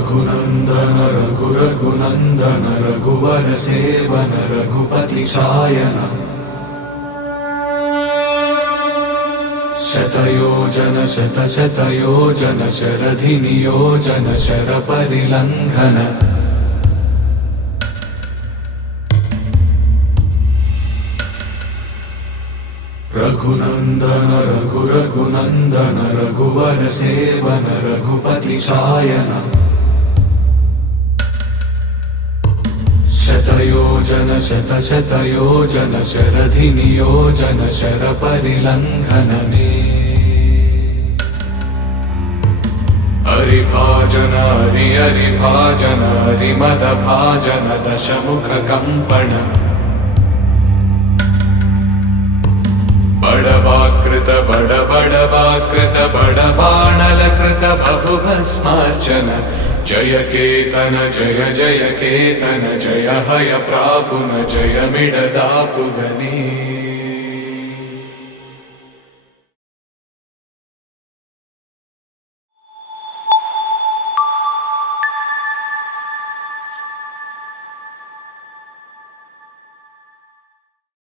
रघुनन्दन रघुनन्दन रघुवर seven Raghupati चायन शतयोजन शतशतयोजन शरधि नियोजन शरपरिलङ्घन रघुनन्दन रघुनन्दन रघुवर seven Raghupati चायन शतयोजन शतशतयोजन शरधि नियोजन शरपरिलङ्घन हरिभाजन हरिभाजन हरिमदभाजन दशमुख कंपन बड़वाकृत बड़वाकृत बड़बाणलकृत बहुभस्मार्चन जय केतन जय केतन जय हय प्रापुन जय मिडदापुगनी।